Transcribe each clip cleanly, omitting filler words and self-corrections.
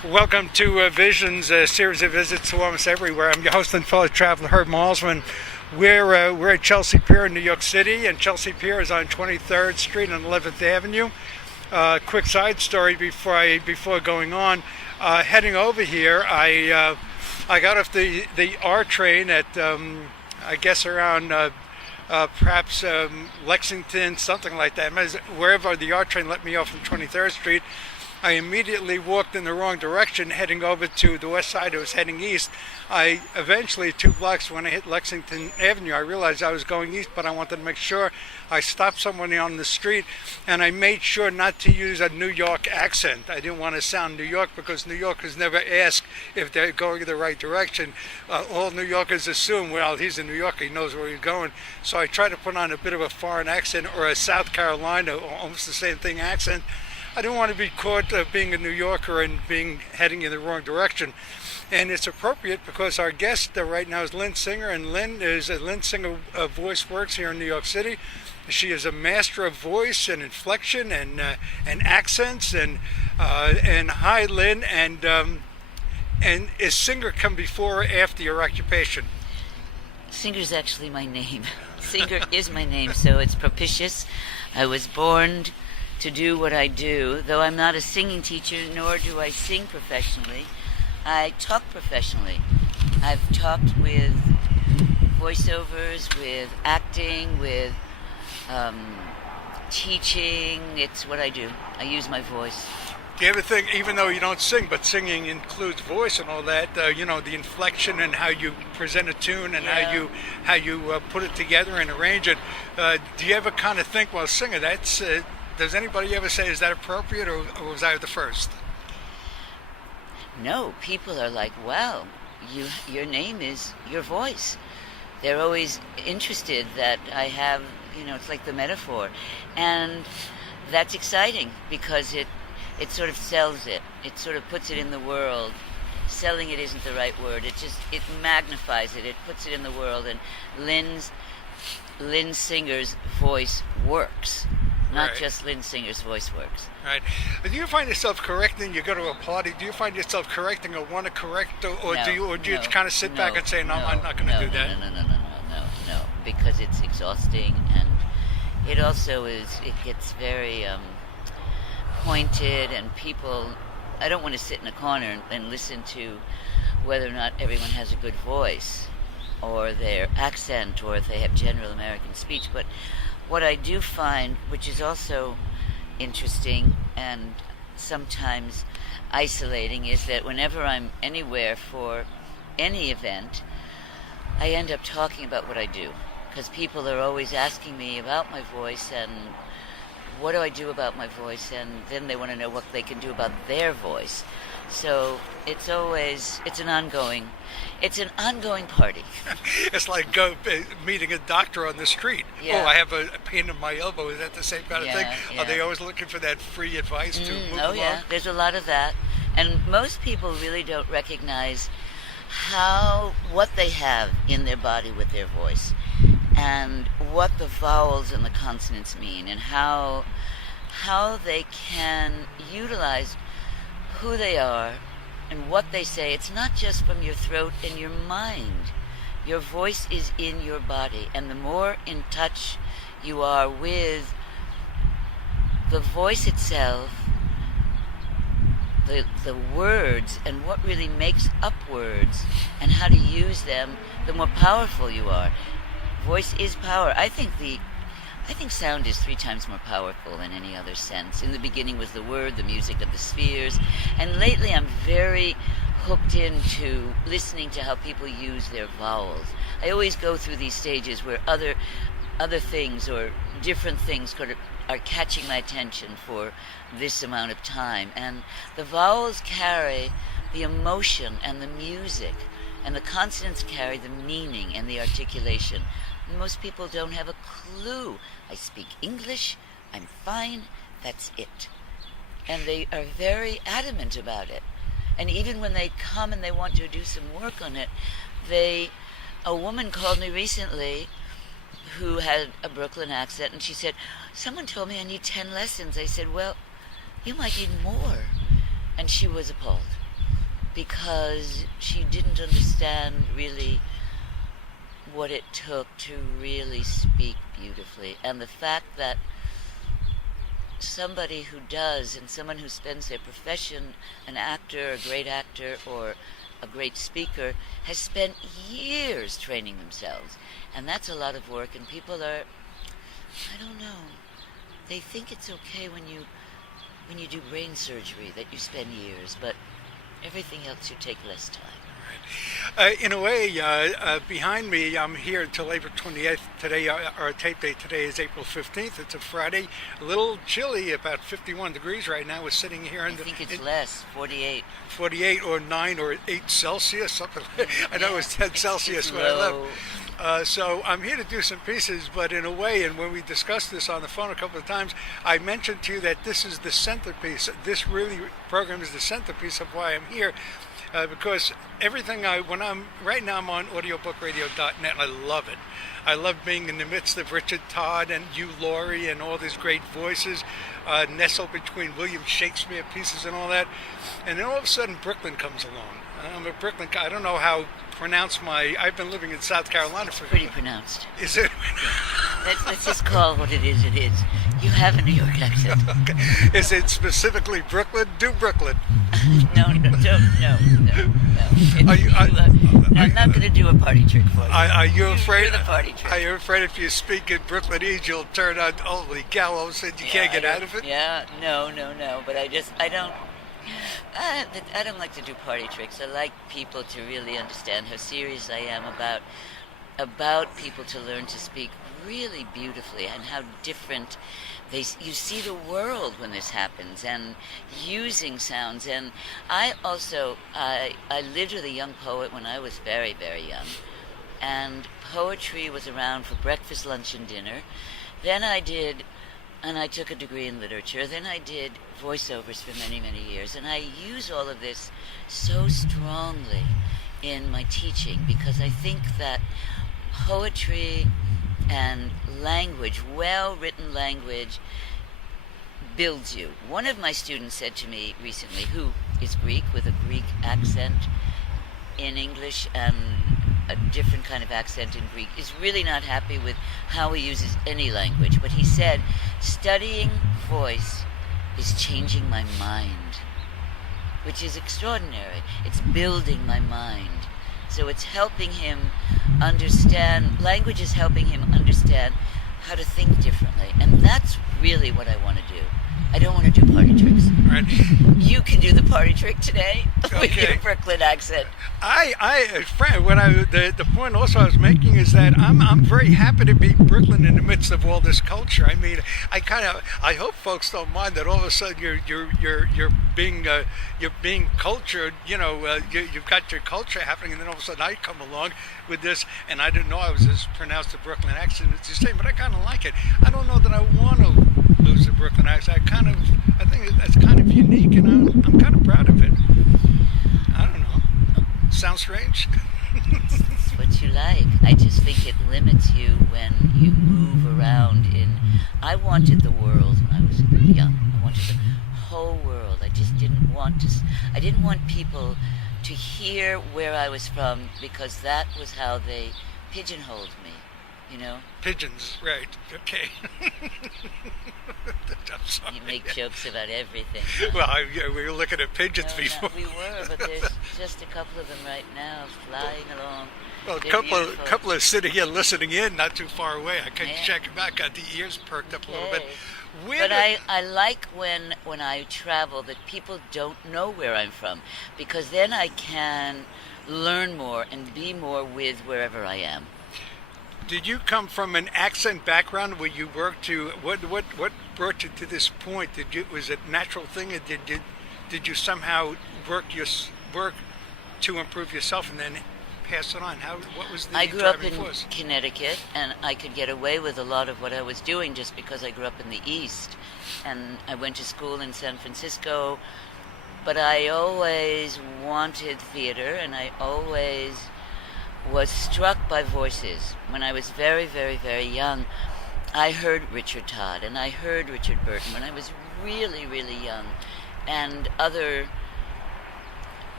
Welcome to Visions, a series of visits to almost everywhere. I'm your host and fellow traveler, Herb Malsman. We're at Chelsea Pier in New York City, and Chelsea Pier is on 23rd Street and 11th Avenue. Quick side story before going on. Heading over here, I got off the R train at I guess around perhaps Lexington, something like that. Wherever the R train let me off from 23rd Street. I immediately walked in the wrong direction, heading over to the west side. I was heading east. I eventually, 2 blocks when I hit Lexington Avenue, I realized I was going east, but I wanted to make sure. I stopped someone on the street, and I made sure not to use a New York accent. I didn't want to sound New York because New Yorkers never ask if they're going the right direction. All New Yorkers assume, well, he's a New Yorker, he knows where he's going. So I try to put on a bit of a foreign accent or a South Carolina, almost the same thing accent. I didn't want to be caught being a New Yorker and heading in the wrong direction. And it's appropriate because our guest right now is Lynn Singer, and Lynn Singer Voice Works here in New York City. She is a master of voice and inflection and accents and hi Lynn, and is Singer come before or after your occupation? Singer's actually my name. Singer is my name, so it's propitious. I was born to do what I do, though I'm not a singing teacher, nor do I sing professionally. I talk professionally. I've talked with voiceovers, with acting, with teaching. It's what I do. I use my voice. Do you ever think, even though you don't sing, but singing includes voice and all that, the inflection and how you present a tune and how you put it together and arrange it, do you ever kind of think, well, singer, that's... does anybody ever say, is that appropriate, or was I the first? No, people are like, wow, your name is your voice. They're always interested that I have, it's like the metaphor. And that's exciting because it sort of sells it. It sort of puts it in the world. Selling it isn't the right word. It magnifies it. It puts it in the world. And Lynn Singer's voice works. Not just Lynn Singer's voice works. Right. Do you find yourself correcting? You go to a party. Do you find yourself correcting or want to correct, or do you kind of sit back and say, no, I'm not going to do that? No, because it's exhausting, and it also it gets very pointed, and people. I don't want to sit in a corner and listen to whether or not everyone has a good voice, or their accent, or if they have general American speech, but. What I do find, which is also interesting and sometimes isolating, is that whenever I'm anywhere for any event, I end up talking about what I do. Because people are always asking me about my voice and what do I do about my voice, and then they want to know what they can do about their voice. So it's an ongoing party. It's like meeting a doctor on the street. Yeah. Oh, I have a pain in my elbow. Is that the same kind of thing? Yeah. Are they always looking for that free advice to move along? Oh, yeah. There's a lot of that. And most people really don't recognize what they have in their body with their voice, and what the vowels and the consonants mean, and how they can utilize who they are and what they say. It's not just from your throat and your mind. Your voice is in your body, and the more in touch you are with the voice itself, the words and what really makes up words and how to use them, the more powerful you are. Voice is power. I think sound is 3 times more powerful in any other sense. In the beginning was the word, the music of the spheres, and lately I'm very hooked into listening to how people use their vowels. I always go through these stages where other things or different things are catching my attention for this amount of time, and the vowels carry the emotion and the music, and the consonants carry the meaning and the articulation. Most people don't have a clue. I speak English, I'm fine, that's it. And they are very adamant about it. And even when they come and they want to do some work on it, a woman called me recently who had a Brooklyn accent, and she said, someone told me I need 10 lessons. I said, well, you might need more. And she was appalled. because she didn't understand really what it took to really speak beautifully. And the fact that somebody who does, and someone who spends their profession, an actor, a great actor, or a great speaker, has spent years training themselves. And that's a lot of work, and people are, I don't know, they think it's okay when you do brain surgery that you spend years, but everything else you take less time. In a way, behind me, I'm here until April 28th. Today, our tape date today is April 15th. It's a Friday. A little chilly, about 51 degrees right now. We're sitting here I think it's less, 48. 48 or 9 or 8 Celsius, something. I know it's 10 Celsius where I live. So I'm here to do some pieces, but in a way, and when we discussed this on the phone a couple of times, I mentioned to you that this is the centerpiece. This really program is the centerpiece of why I'm here. Because everything right now I'm on audiobookradio.net. I love it. I love being in the midst of Richard Todd and Hugh Laurie and all these great voices, nestled between William Shakespeare pieces and all that. And then all of a sudden Brooklyn comes along. I'm a Brooklyn guy. I don't know how to pronounce I've been living in South Carolina for... Pretty pronounced. Is it? Let's just call what it is. You have a New York accent. Okay. Is it specifically Brooklyn? Do Brooklyn. No. I'm not going to do a party trick for you. Are you afraid? You're the party trick. Are you afraid if you speak in Brooklynese, you'll turn out, holy cow, all of a sudden you can't get out of it? Yeah, no. But I don't like to do party tricks. I like people to really understand how serious I am about people to learn to speak really beautifully and how different you see the world when this happens, and using sounds. And I also I lived with a young poet when I was very, very young, and poetry was around for breakfast, lunch, and dinner. Then I took a degree in literature. Then I did voiceovers for many, many years, and I use all of this so strongly in my teaching because I think that poetry and language, well-written language, builds you. One of my students said to me recently, who is Greek with a Greek accent in English and a different kind of accent in Greek, is really not happy with how he uses any language. But he said, studying voice is changing my mind, which is extraordinary. It's building my mind. So it's helping him understand, language is helping him understand how to think differently. And that's really what I want to do. I don't want to do party tricks. Right. You can do the party trick today with your Brooklyn accent. Fran, the point also I was making is that I'm very happy to be Brooklyn in the midst of all this culture. I mean, I hope folks don't mind that all of a sudden you're being cultured. You've got your culture happening, and then all of a sudden I come along with this, and I didn't know I was as pronounced a Brooklyn accent. It's the same, but I kind of like it. I don't know that I want to lose the Brooklyn accent. I think that's kind of unique, and I'm kind of proud of it. I don't know. Sounds strange? It's what you like. I just think it limits you when you move around I wanted the world when I was young. I wanted the whole world. I just didn't want people to hear where I was from, because that was how they pigeonholed me. Pigeons, right? Okay. I'm sorry. You make jokes about everything. Well, we were looking at pigeons before. We were, but there's just a couple of them right now flying along. Well, a couple are sitting here listening in, not too far away. I can check them out. Got the ears perked up a little bit. But I like when I travel that people don't know where I'm from, because then I can learn more and be more with wherever I am. Did you come from an accent background where you worked to what brought you to this point? Was it a natural thing, or did you somehow work to improve yourself and then pass it on? What was the I grew up in force? Connecticut, and I could get away with a lot of what I was doing just because I grew up in the East, and I went to school in San Francisco. But I always wanted theater, and I always was struck by voices. When I was very, very, very young, I heard Richard Todd and I heard Richard Burton when I was really, really young, and other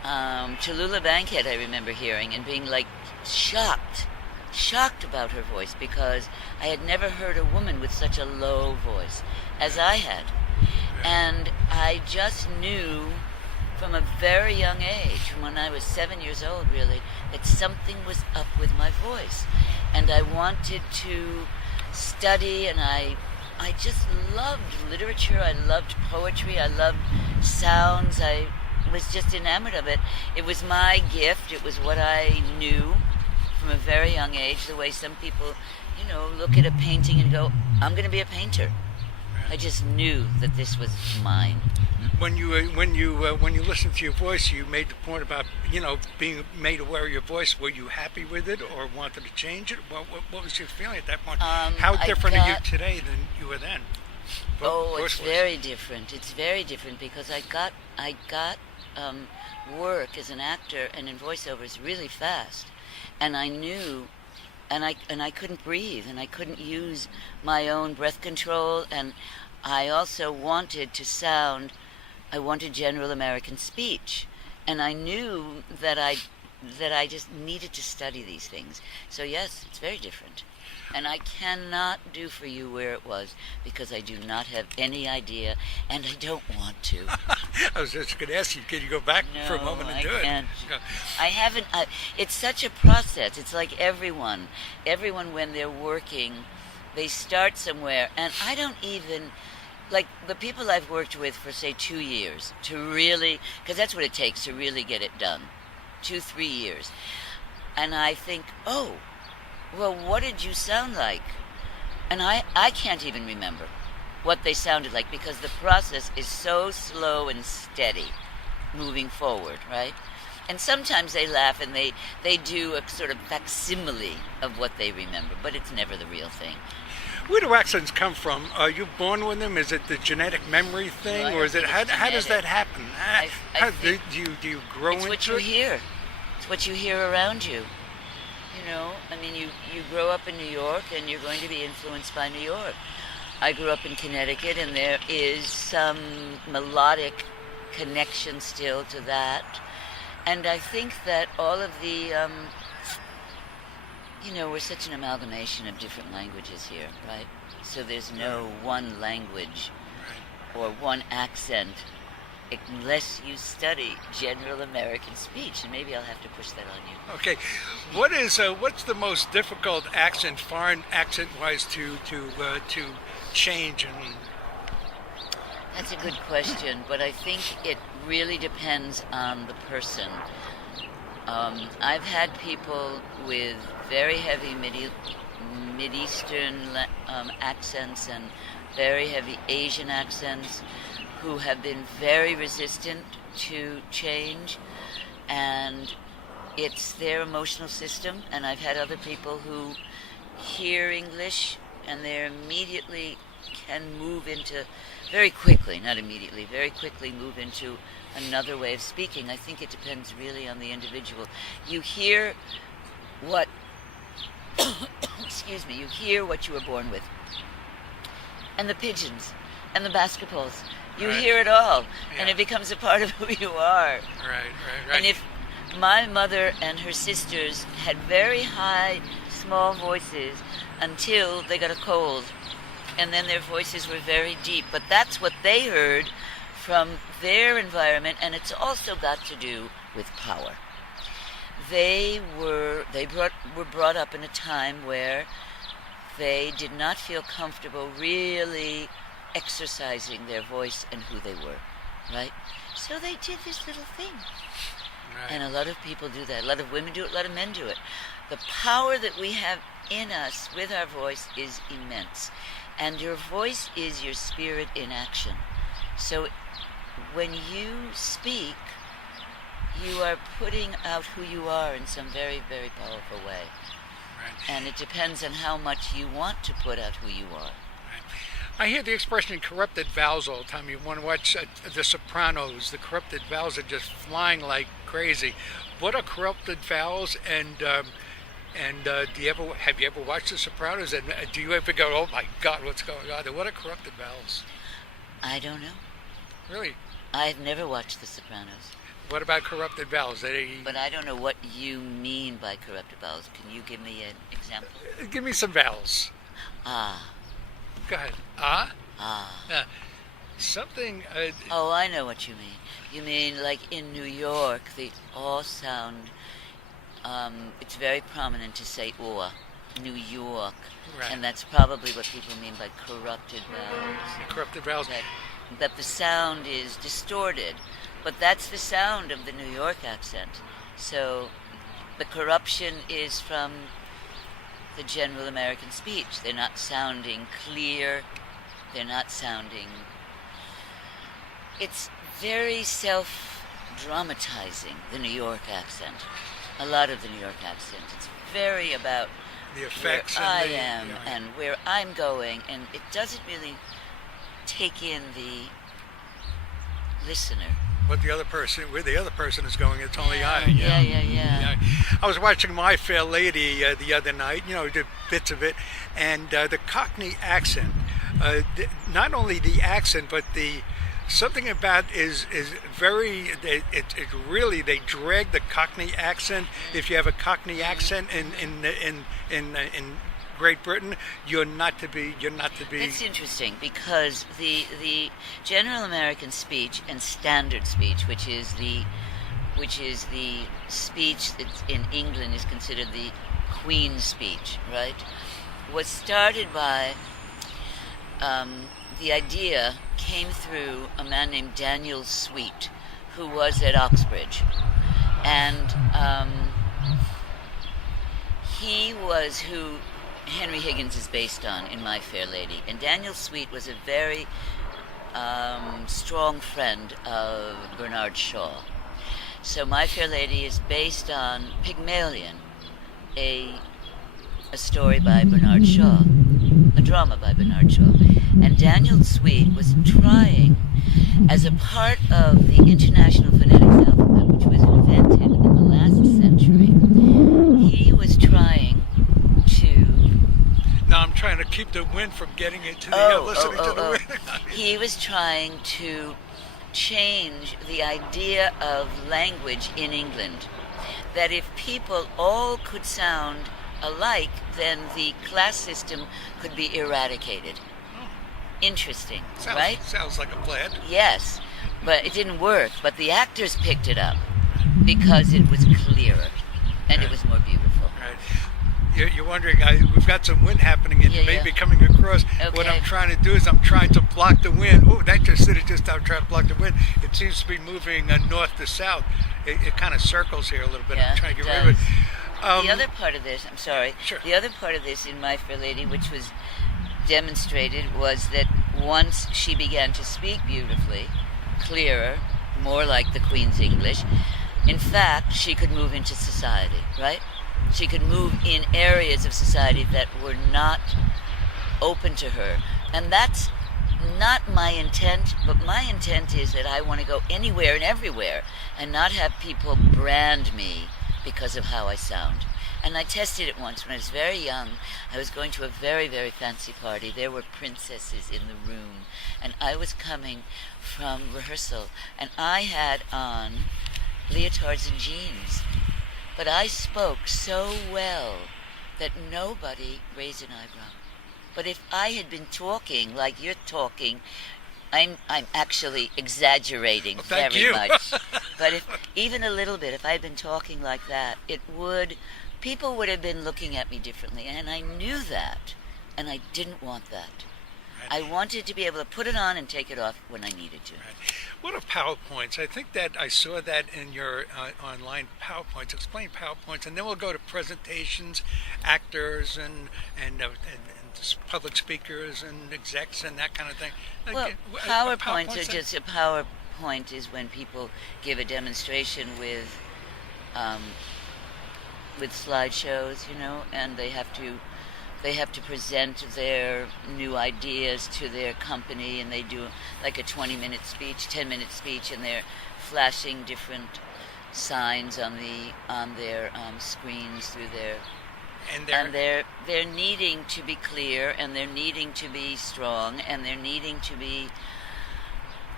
Tallulah Bankhead I remember hearing and being like shocked about her voice, because I had never heard a woman with such a low voice as I had. And I just knew from a very young age, from when I was 7 years old really, that something was up with my voice. And I wanted to study, and I just loved literature, I loved poetry, I loved sounds, I was just enamored of it. It was my gift, it was what I knew from a very young age, the way some people, look at a painting and go, I'm going to be a painter. I just knew that this was mine. When you listened to your voice, you made the point about being made aware of your voice. Were you happy with it, or wanted to change it? What was your feeling at that point? How different are you today than you were then? It's very different. It's very different because I got work as an actor and in voiceovers really fast, and I knew. And I couldn't breathe, and I couldn't use my own breath control, and I also wanted to sound, I wanted general American speech, and I knew that I just needed to study these things. So yes, it's very different. And I cannot do for you where it was, because I do not have any idea, and I don't want to. I was just going to ask you, can you go back for a moment and do it? Can't. I haven't. It's such a process. It's like everyone when they're working, they start somewhere, and I don't even, like the people I've worked with for, say, 2 years, to really, because that's what it takes to really get it done, 2-3 years. And I think, oh, well, what did you sound like? And I can't even remember what they sounded like, because the process is so slow and steady moving forward, right? And sometimes they laugh and they do a sort of facsimile of what they remember, but it's never the real thing. Where do accents come from? Are you born with them? Is it the genetic memory thing, No, or is it how does that happen? Do you grow into it? It's what you hear. It's what you hear around you. I mean, you grow up in New York, and you're going to be influenced by New York. I grew up in Connecticut, and there is some melodic connection still to that. And I think that all of the, we're such an amalgamation of different languages here, right? So there's no one language or one accent, unless you study general American speech, and maybe I'll have to push that on you. Okay, what's the most difficult accent, foreign accent-wise, to change? And That's a good question, but I think it really depends on the person. I've had people with very heavy Mid-Eastern accents and very heavy Asian accents who have been very resistant to change, and it's their emotional system. And I've had other people who hear English and they immediately can move into, very quickly move into another way of speaking. I think it depends really on the individual. You hear what you hear what you were born with, and the pigeons and the basketballs. You hear it all, and it becomes a part of who you are. Right. And if my mother and her sisters had very high, small voices until they got a cold, and then their voices were very deep, but that's what they heard from their environment, and it's also got to do with power. They were brought up in a time where they did not feel comfortable really exercising their voice and who they were, right? So they did this little thing. Right. And a lot of people do that. A lot of women do it, a lot of men do it. The power that we have in us with our voice is immense. And your voice is your spirit in action. So when you speak, you are putting out who you are in some very, very powerful way. Right. And it depends on how much you want to put out who you are. I hear the expression corrupted vowels all the time. You want to watch The Sopranos. The corrupted vowels are just flying like crazy. What are corrupted vowels? And have you ever watched The Sopranos? And do you ever go, oh my God, what's going on there? What are corrupted vowels? I don't know. Really? I've never watched The Sopranos. What about corrupted vowels? But I don't know what you mean by corrupted vowels. Can you give me an example? Give me some vowels. Ah, Go ahead. Ah? ah. Something. Oh, I know what you mean. You mean like in New York, the aw sound, it's very prominent to say or, New York. Right. And that's probably what people mean by corrupted vowels. Corrupted vowels. That the sound is distorted. But that's the sound of the New York accent. So the corruption is from the general American speech. They're not sounding clear. They're not sounding... It's very self-dramatizing, the New York accent. A lot of the New York accent. It's very about The effects where and I the, am and where I'm going, and it doesn't really take in the listener. where the other person is going. It's only I. Yeah. I was watching My Fair Lady the other night. Did bits of it, and the Cockney accent. Not only the accent, but the something about is very. It really they drag the Cockney accent. If you have a Cockney accent in Great Britain, you're not to be. It's interesting because the general American speech and standard speech, which is the speech that in England is considered the Queen's speech, right, was started by the idea came through a man named Daniel Sweet, who was at Oxbridge, and he was who Henry Higgins is based on in My Fair Lady. And Daniel Sweet was a very strong friend of Bernard Shaw. So My Fair Lady is based on Pygmalion, a story by Bernard Shaw, a drama by Bernard Shaw. And Daniel Sweet was trying, as a part of the International Phonetics Alphabet, which was invented in the last century, he was trying to... Now I'm trying to keep the wind from getting into the listening to the wind. He was trying to change the idea of language in England. That if people all could sound alike, then the class system could be eradicated. Interesting, right? Sounds like a plan. Yes, but it didn't work. But the actors picked it up because it was clearer and it was more beautiful. Right. You're wondering, we've got some wind happening and it may be coming across. Okay. What I'm trying to do is I'm trying to block the wind. Oh, that just said it just out trying to block the wind. It seems to be moving north to south. It kind of circles here a little bit. I'm trying to get rid of it. The other part of this, I'm sorry. Sure. The other part of this in My Fair Lady, which was demonstrated, was that once she began to speak beautifully, clearer, more like the Queen's English, in fact, she could move into society, right? She could move in areas of society that were not open to her. And that's not my intent, but my intent is that I want to go anywhere and everywhere and not have people brand me because of how I sound. And I tested it once when I was very young. I was going to a very, very fancy party. There were princesses in the room. And I was coming from rehearsal. And I had on leotards and jeans. But I spoke so well that nobody raised an eyebrow. But if I had been talking like you're talking, I'm actually exaggerating very much. But if even a little bit, if I had been talking like that, people would have been looking at me differently, and I knew that, and I didn't want that. Right. I wanted to be able to put it on and take it off when I needed to. Right. What are PowerPoints? I think that I saw that in your online PowerPoints. Explain PowerPoints, and then we'll go to presentations, actors, and public speakers and execs and that kind of thing. Well, PowerPoints are just a PowerPoint is when people give a demonstration with slideshows, and they have to present their new ideas to their company, and they do like a 20-minute speech, 10-minute speech, and they're flashing different signs on their screens through their. And they're needing to be clear, and they're needing to be strong, and they're needing to be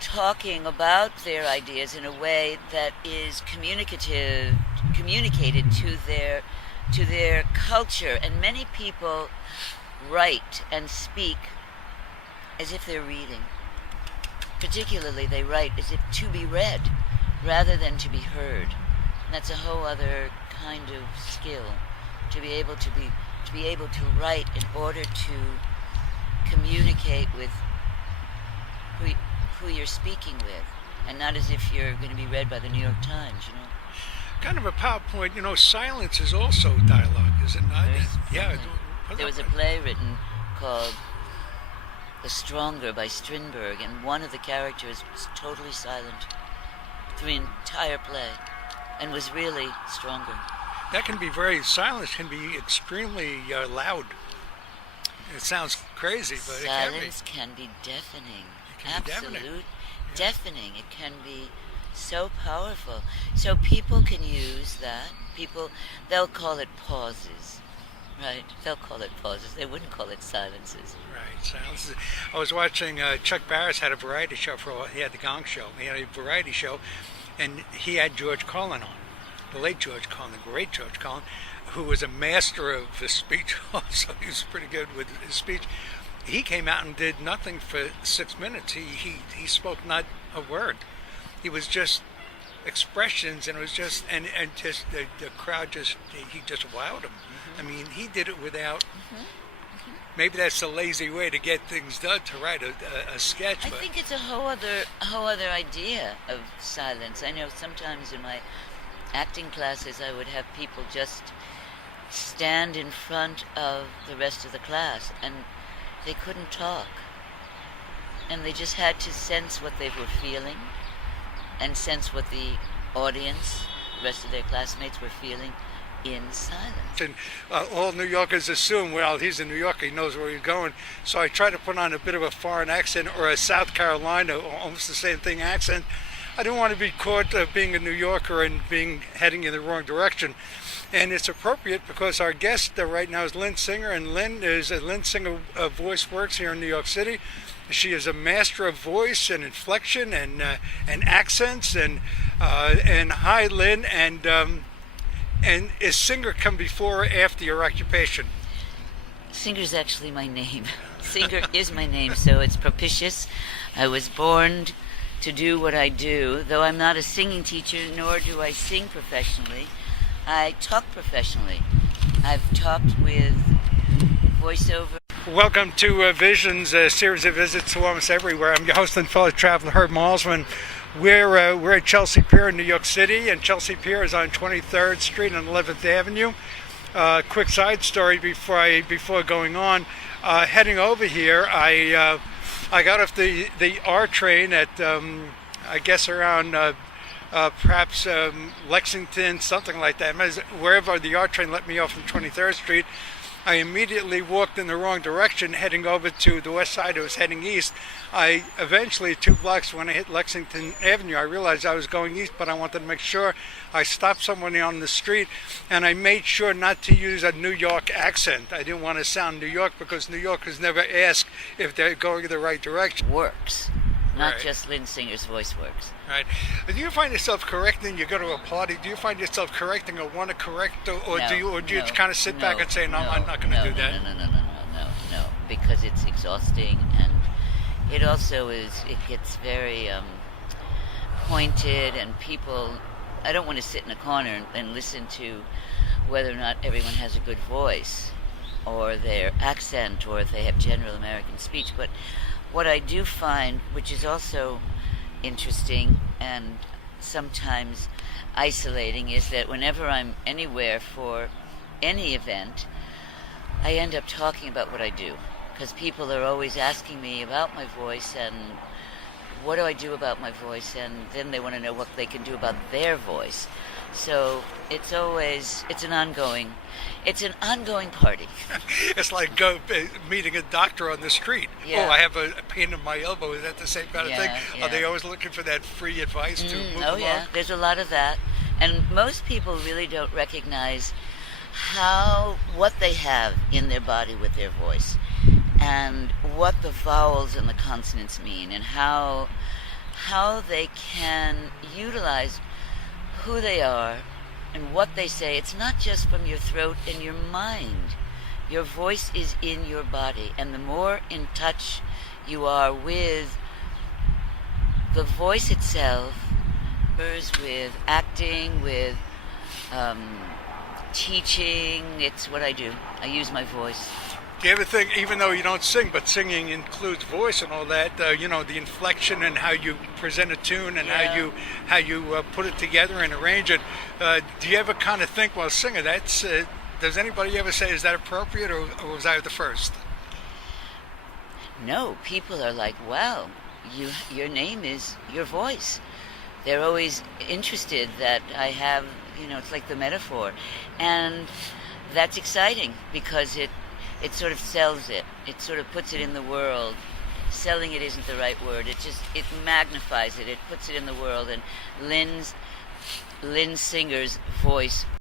talking about their ideas in a way that is communicated to their culture. And many people write and speak as if they're reading. Particularly, they write as if to be read rather than to be heard. And that's a whole other kind of skill, to be able to write in order to communicate with who you're speaking with, and not as if you're going to be read by the New York Times, Kind of a PowerPoint, silence is also dialogue, is it not? Yeah. There was a play written called The Stronger by Strindberg, and one of the characters was totally silent through the entire play and was really stronger. That can be silence can be extremely loud. It sounds crazy, but silence can be deafening. Absolute deafening. It can be so powerful. So people can use that. They'll call it pauses, right? They'll call it pauses. They wouldn't call it silences. Right, silences. I was watching Chuck Barris had a variety show he had the Gong Show. He had a variety show, and he had George Carlin on, the late George Carlin, the great George Carlin, who was a master of the speech also. He was pretty good with his speech. He came out and did nothing for 6 minutes. He spoke not a word. He was just expressions, and it was just and just the crowd he just wowed him. Mm-hmm. I mean, he did it without. Mm-hmm. Maybe that's a lazy way to get things done, to write a sketch. I think it's a whole other idea of silence. I know sometimes in my acting classes I would have people just stand in front of the rest of the class, and they couldn't talk, and they just had to sense what they were feeling and sense what the audience, the rest of their classmates, were feeling in silence. And all New Yorkers assume, well, he's a New Yorker, he knows where he's going. So I try to put on a bit of a foreign accent, or a South Carolina, almost the same thing, accent. I don't want to be caught being a New Yorker and heading in the wrong direction. And it's appropriate because our guest right now is Lynn Singer, and Lynn Singer Voice Works here in New York City. She is a master of voice and inflection and accents and hi, Lynn, and is Singer come before or after your occupation? Singer's actually my name. Singer is my name, so it's propitious. I was born to do what I do, though I'm not a singing teacher, nor do I sing professionally. I talk professionally. I've talked with voiceover. Welcome to Visions, a series of visits to almost everywhere. I'm your host and fellow traveler, Herb Malsman. We're at Chelsea Pier in New York City, and Chelsea Pier is on 23rd Street and 11th Avenue. Quick side story before going on. Heading over here, I got off the R train at I guess around perhaps Lexington, something like that. Wherever the R train let me off from 23rd Street, I immediately walked in the wrong direction, heading over to the west side. I was heading east. I eventually, 2 blocks when I hit Lexington Avenue, I realized I was going east, but I wanted to make sure. I stopped someone on the street, and I made sure not to use a New York accent. I didn't want to sound New York, because New Yorkers never ask if they're going in the right direction. Works. Not Right. just Lynn Singer's voice works. Right. Do you find yourself correcting? You go to a party. Do you find yourself correcting or want to correct, or do you kind of sit back and say, no, I'm not going to do that? No, because it's exhausting, and it also it gets very pointed, and people. I don't want to sit in a corner and listen to whether or not everyone has a good voice, or their accent, or if they have general American speech, but. What I do find, which is also interesting and sometimes isolating, is that whenever I'm anywhere for any event, I end up talking about what I do. Because people are always asking me about my voice and what do I do about my voice, and then they want to know what they can do about their voice. So it's an ongoing party. It's like meeting a doctor on the street. Yeah. Oh, I have a pain in my elbow. Is that the same kind of thing? Yeah. Are they always looking for that free advice to move along? Yeah, there's a lot of that. And most people really don't recognize what they have in their body with their voice, and what the vowels and the consonants mean, and how how they can utilize who they are and what they say. It's not just from your throat and your mind. Your voice is in your body, and the more in touch you are with the voice itself, with acting, with teaching, it's what I do. I use my voice. Do you ever think, even though you don't sing, but singing includes voice and all that, the inflection and how you present a tune and how you put it together and arrange it, do you ever kind of think, well, singer, that's, does anybody ever say, is that appropriate, or was I the first? No, people are like, wow, your name is your voice. They're always interested that I have, it's like the metaphor. And that's exciting because it sort of sells it. It sort of puts it in the world. Selling it isn't the right word. It magnifies it. It puts it in the world. And Lynn Singer's voice